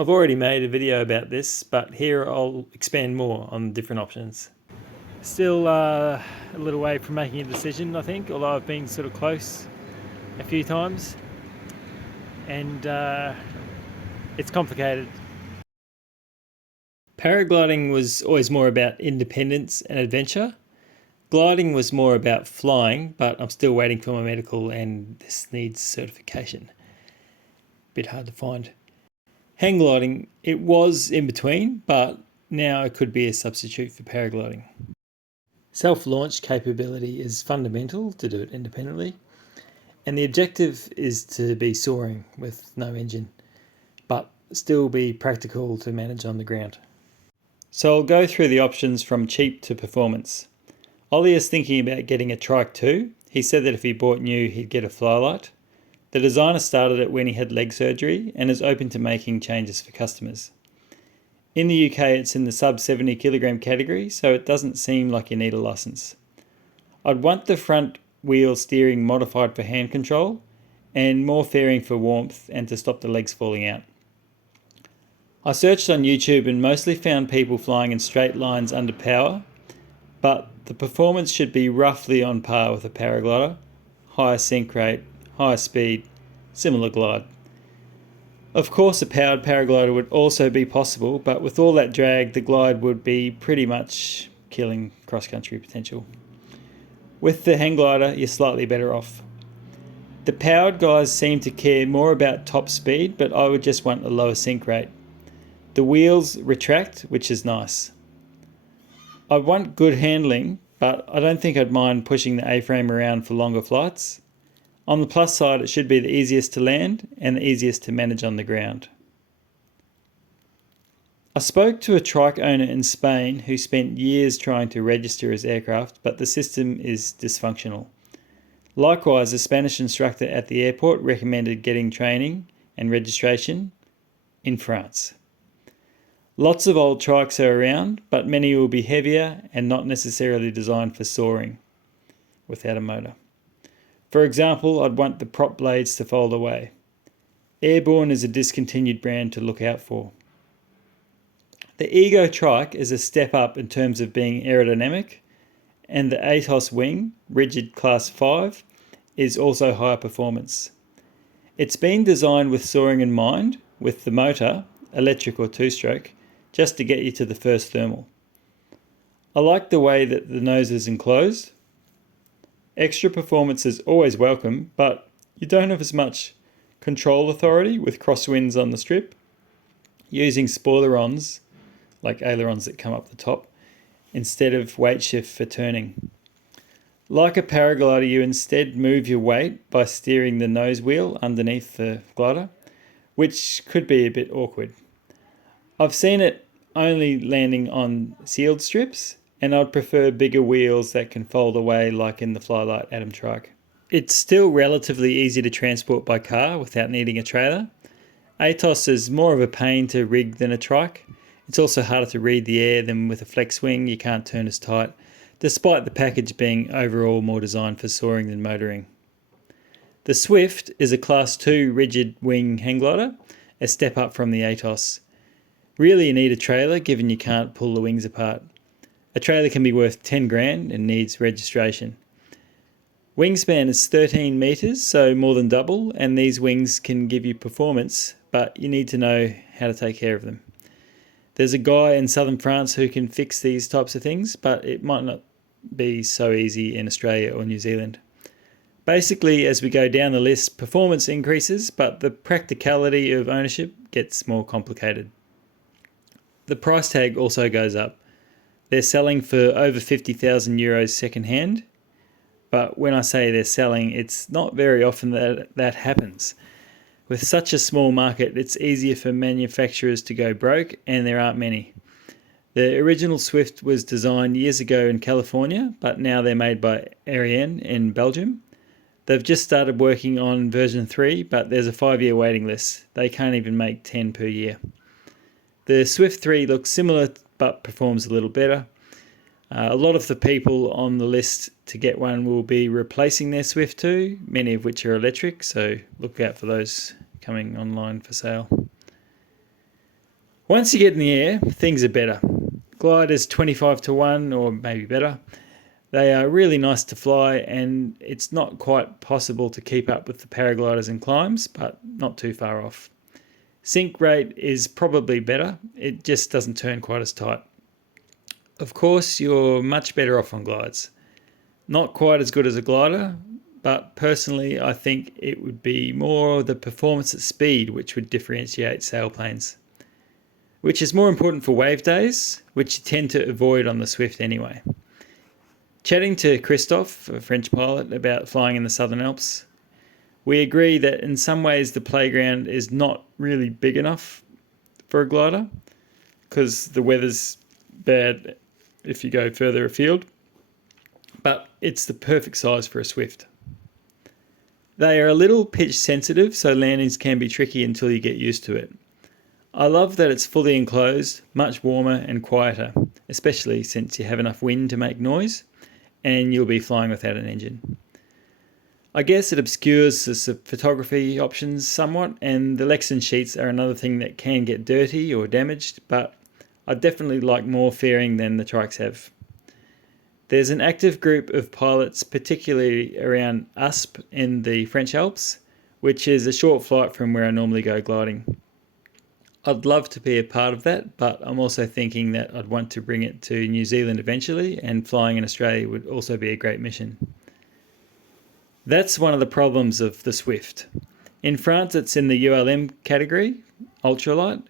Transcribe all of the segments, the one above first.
I've already made a video about this, but here I'll expand more on different options. Still a little way from making a decision, I think, although I've been sort of close a few times, and it's complicated. Paragliding was always more about independence and adventure. Gliding was more about flying, but I'm still waiting for my medical and this needs certification. Bit hard to find. Hang gliding, it was in between, but now it could be a substitute for paragliding. Self-launch capability is fundamental to do it independently, and the objective is to be soaring with no engine, but still be practical to manage on the ground. So I'll go through the options from cheap to performance. Ollie is thinking about getting a trike too. He said that if he bought new, he'd get a Flylight. The designer started it when he had leg surgery and is open to making changes for customers. In the UK, it's in the sub 70 kilogram category, so it doesn't seem like you need a license. I'd want the front wheel steering modified for hand control and more fairing for warmth and to stop the legs falling out. I searched on YouTube and mostly found people flying in straight lines under power, but the performance should be roughly on par with a paraglider, higher sink rate, higher speed, similar glide. Of course a powered paraglider would also be possible, but with all that drag the glide would be pretty much killing cross-country potential. With the hang glider you're slightly better off. The powered guys seem to care more about top speed, but I would just want a lower sink rate. The wheels retract, which is nice. I want good handling, but I don't think I'd mind pushing the A-frame around for longer flights. On the plus side, it should be the easiest to land and the easiest to manage on the ground. I spoke to a trike owner in Spain who spent years trying to register his aircraft, but the system is dysfunctional. Likewise, a Spanish instructor at the airport recommended getting training and registration in France. Lots of old trikes are around, but many will be heavier and not necessarily designed for soaring without a motor. For example, I'd want the prop blades to fold away. Airborne is a discontinued brand to look out for. The EGO trike is a step up in terms of being aerodynamic, and the ATOS wing, rigid class 5, is also higher performance. It's been designed with soaring in mind, with the motor, electric or two-stroke, just to get you to the first thermal. I like the way that the nose is enclosed. Extra performance is always welcome, but you don't have as much control authority with crosswinds on the strip. Using spoilerons, like ailerons that come up the top, instead of weight shift for turning. Like a paraglider, you instead move your weight by steering the nose wheel underneath the glider, which could be a bit awkward. I've seen it only landing on sealed strips, and I'd prefer bigger wheels that can fold away like in the Flylight Atom trike. It's still relatively easy to transport by car without needing a trailer. ATOS is more of a pain to rig than a trike. It's also harder to read the air than with a flex wing. You can't turn as tight, despite the package being overall more designed for soaring than motoring. The Swift is a class 2 rigid wing hang glider, a step up from the ATOS. Really you need a trailer given you can't pull the wings apart. A trailer can be worth 10 grand and needs registration. Wingspan is 13 metres, so more than double, and these wings can give you performance, but you need to know how to take care of them. There's a guy in southern France who can fix these types of things, but it might not be so easy in Australia or New Zealand. Basically, as we go down the list, performance increases, but the practicality of ownership gets more complicated. The price tag also goes up. They're selling for over 50,000 euros second hand, but when I say they're selling, it's not very often that happens. With such a small market, it's easier for manufacturers to go broke, and there aren't many. The original Swift was designed years ago in California, but now they're made by Aérienne in Belgium. They've just started working on version 3, but there's a 5-year waiting list. They can't even make 10 per year. The Swift 3 looks similar but performs a little better. A lot of the people on the list to get one will be replacing their Swift 2, many of which are electric, so look out for those coming online for sale. Once you get in the air, things are better. Gliders 25 to 1 or maybe better. They are really nice to fly, and it's not quite possible to keep up with the paragliders and climbs, but not too far off. Sink rate is probably better, it just doesn't turn quite as tight. Of course, you're much better off on glides. Not quite as good as a glider, but personally I think it would be more the performance at speed which would differentiate sailplanes. Which is more important for wave days, which you tend to avoid on the Swift anyway. Chatting to Christophe, a French pilot, about flying in the Southern Alps, we agree that in some ways the playground is not really big enough for a glider because the weather's bad if you go further afield, but it's the perfect size for a Swift. They are a little pitch sensitive, so landings can be tricky until you get used to it. I love that it's fully enclosed, much warmer and quieter, especially since you have enough wind to make noise and you'll be flying without an engine. I guess it obscures the photography options somewhat, and the Lexan sheets are another thing that can get dirty or damaged, but I definitely like more fairing than the trikes have. There's an active group of pilots, particularly around Asp in the French Alps, which is a short flight from where I normally go gliding. I'd love to be a part of that, but I'm also thinking that I'd want to bring it to New Zealand eventually, and flying in Australia would also be a great mission. That's one of the problems of the Swift. In France, it's in the ULM category, ultralight,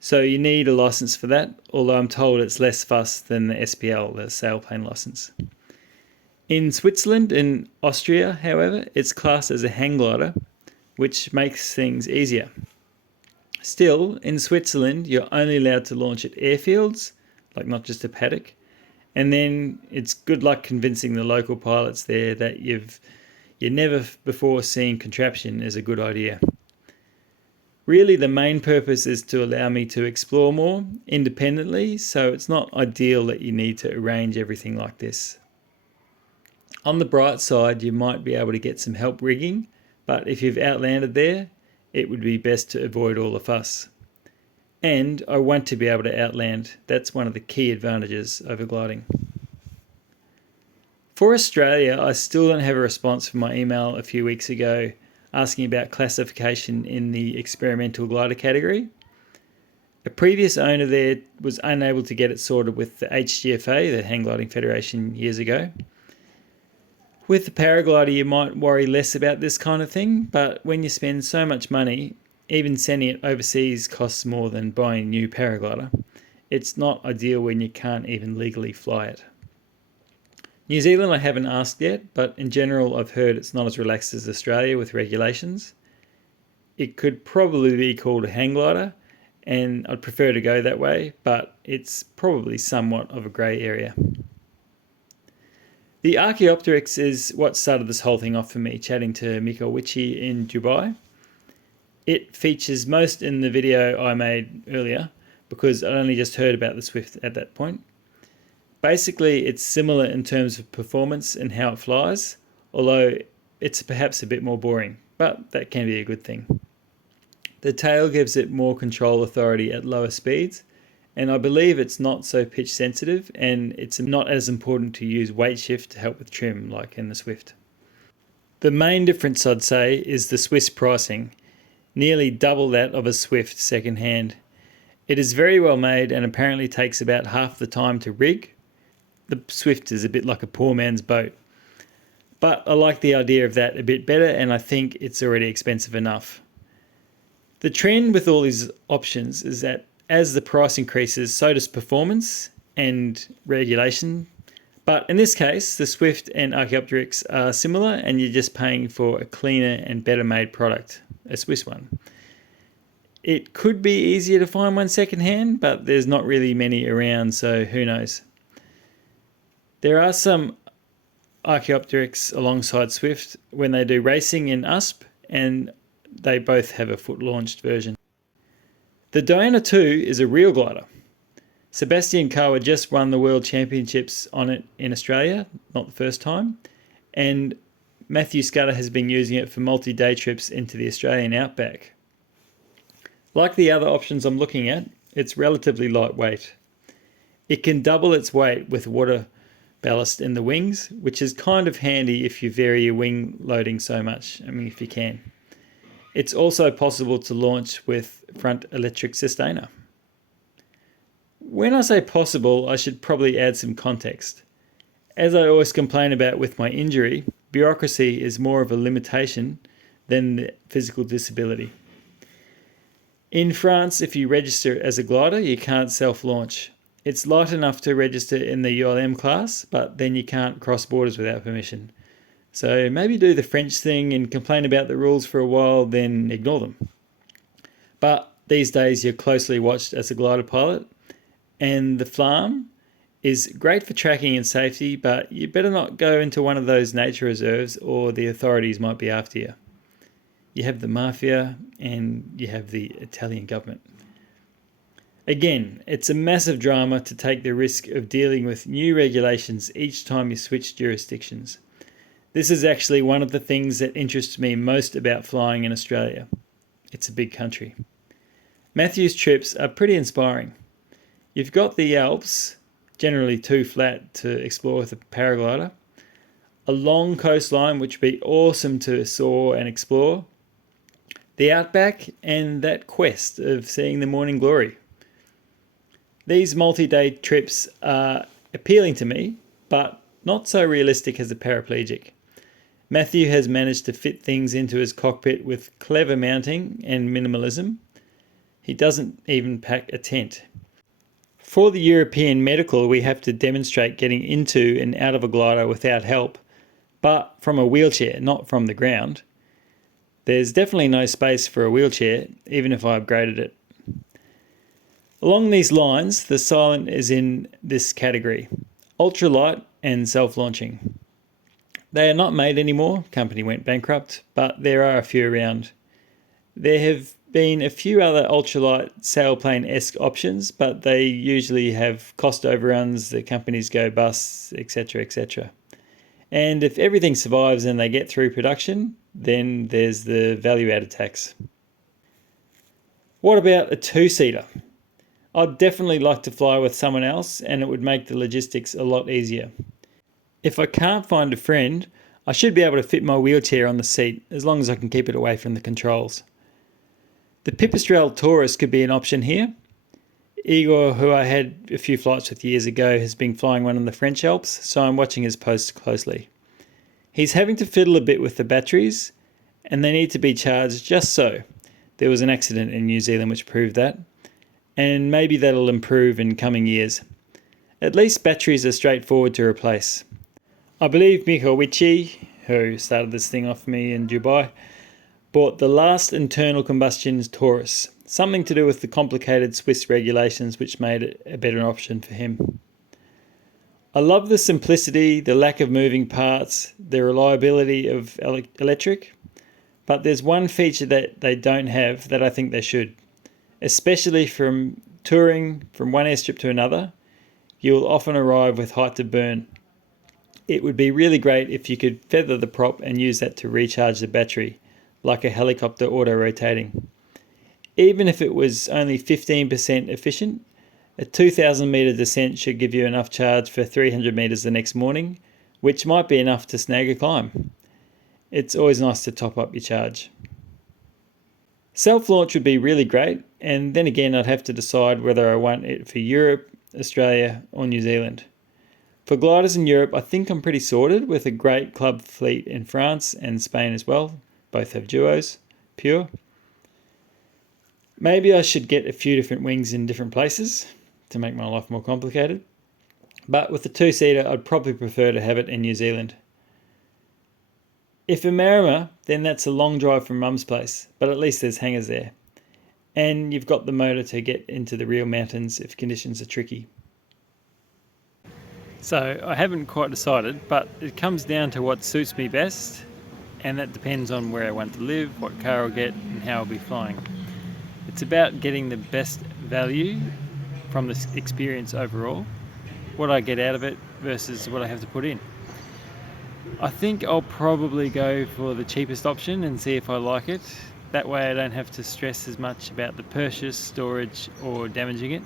so you need a license for that, although I'm told it's less fuss than the SPL, the sailplane license. In Switzerland and Austria, however, it's classed as a hang glider, which makes things easier. Still, in Switzerland, you're only allowed to launch at airfields, like not just a paddock, and then it's good luck convincing the local pilots there that your never before seen contraption is a good idea. Really, the main purpose is to allow me to explore more independently, so it's not ideal that you need to arrange everything like this. On the bright side, you might be able to get some help rigging, but if you've outlanded there, it would be best to avoid all the fuss. And I want to be able to outland. That's one of the key advantages over gliding. For Australia, I still don't have a response from my email a few weeks ago asking about classification in the experimental glider category. A previous owner there was unable to get it sorted with the HGFA, the Hang Gliding Federation, years ago. With the paraglider, you might worry less about this kind of thing, but when you spend so much money, even sending it overseas costs more than buying a new paraglider. It's not ideal when you can't even legally fly it. New Zealand I haven't asked yet, but in general I've heard it's not as relaxed as Australia with regulations. It could probably be called a hang glider, and I'd prefer to go that way, but it's probably somewhat of a grey area. The Archaeopteryx is what started this whole thing off for me, chatting to Miko Wichi in Dubai. It features most in the video I made earlier, because I'd only just heard about the Swift at that point. Basically, it's similar in terms of performance and how it flies, although it's perhaps a bit more boring, but that can be a good thing. The tail gives it more control authority at lower speeds, and I believe it's not so pitch sensitive, and it's not as important to use weight shift to help with trim like in the Swift. The main difference, I'd say, is the Swiss pricing, nearly double that of a Swift second hand. It is very well made and apparently takes about half the time to rig. The Swift is a bit like a poor man's boat. But I like the idea of that a bit better, and I think it's already expensive enough. The trend with all these options is that as the price increases, so does performance and regulation. But in this case, the Swift and Archaeopteryx are similar, and you're just paying for a cleaner and better made product, a Swiss one. It could be easier to find one secondhand, but there's not really many around, so who knows. There are some Archaeopteryx alongside Swift when they do racing in USP, and they both have a foot-launched version. The Diana 2 is a real glider. Sebastian Kawa just won the World Championships on it in Australia, not the first time, and Matthew Scudder has been using it for multi-day trips into the Australian outback. Like the other options I'm looking at, It's relatively lightweight. It can double its weight with water ballast in the wings, which is kind of handy if you vary your wing loading so much. If you can. It's also possible to launch with front electric sustainer. When I say possible, I should probably add some context. As I always complain about with my injury, bureaucracy is more of a limitation than the physical disability. In France, if you register as a glider, you can't self-launch. It's light enough to register in the ULM class, but then you can't cross borders without permission. So maybe do the French thing and complain about the rules for a while, then ignore them. But these days you're closely watched as a glider pilot, and the FLAM is great for tracking and safety, but you better not go into one of those nature reserves or the authorities might be after you. You have the mafia and you have the Italian government. Again, it's a massive drama to take the risk of dealing with new regulations each time you switch jurisdictions. This is actually one of the things that interests me most about flying in Australia. It's a big country. Matthew's trips are pretty inspiring. You've got the Alps, generally too flat to explore with a paraglider, a long coastline which would be awesome to soar and explore, the outback, and that quest of seeing the morning glory. These multi-day trips are appealing to me, but not so realistic as a paraplegic. Matthew has managed to fit things into his cockpit with clever mounting and minimalism. He doesn't even pack a tent. For the European medical, we have to demonstrate getting into and out of a glider without help, but from a wheelchair, not from the ground. There's definitely no space for a wheelchair, even if I upgraded it. Along these lines, the Silent is in this category, ultralight and self-launching. They are not made anymore, company went bankrupt, but there are a few around. There have been a few other ultralight sailplane-esque options, but they usually have cost overruns, the companies go bust, etc., etc. And if everything survives and they get through production, then there's the value-added tax. What about a two-seater? I'd definitely like to fly with someone else, and it would make the logistics a lot easier. If I can't find a friend, I should be able to fit my wheelchair on the seat, as long as I can keep it away from the controls. The Pipistrel Taurus could be an option here. Igor, who I had a few flights with years ago, has been flying one in the French Alps, so I'm watching his posts closely. He's having to fiddle a bit with the batteries, and they need to be charged just so. There was an accident in New Zealand which proved that, and maybe that'll improve in coming years. At least batteries are straightforward to replace. I believe Mikko Wichi, who started this thing off me in Dubai, bought the last internal combustion Taurus, something to do with the complicated Swiss regulations which made it a better option for him. I love the simplicity, the lack of moving parts, the reliability of electric, but there's one feature that they don't have that I think they should, especially from touring from one airstrip to another. You'll often arrive with height to burn. It would be really great if you could feather the prop and use that to recharge the battery, like a helicopter auto-rotating. Even if it was only 15% efficient, a 2,000 metre descent should give you enough charge for 300 metres the next morning, which might be enough to snag a climb. It's always nice to top up your charge. Self-launch would be really great, and then again I'd have to decide whether I want it for Europe, Australia or New Zealand. For gliders in Europe, I think I'm pretty sorted with a great club fleet in France and Spain as well. Both have duos, pure. Maybe I should get a few different wings in different places to make my life more complicated. But with the two-seater, I'd probably prefer to have it in New Zealand. If in Marama, then that's a long drive from Mum's place, but at least there's hangars there. And you've got the motor to get into the real mountains if conditions are tricky. So I haven't quite decided, but it comes down to what suits me best, and that depends on where I want to live, what car I'll get, and how I'll be flying. It's about getting the best value from this experience overall, what I get out of it versus what I have to put in. I think I'll probably go for the cheapest option and see if I like it, That way I don't have to stress as much about the purchase, storage or damaging it.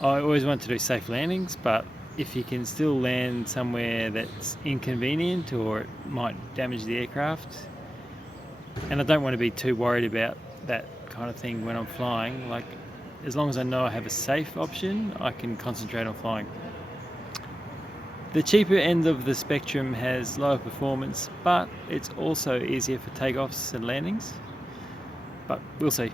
I always want to do safe landings, but if you can still land somewhere that's inconvenient or it might damage the aircraft, and I don't want to be too worried about that kind of thing when I'm flying, like as long as I know I have a safe option, I can concentrate on flying. The cheaper end of the spectrum has lower performance, but it's also easier for takeoffs and landings. But we'll see.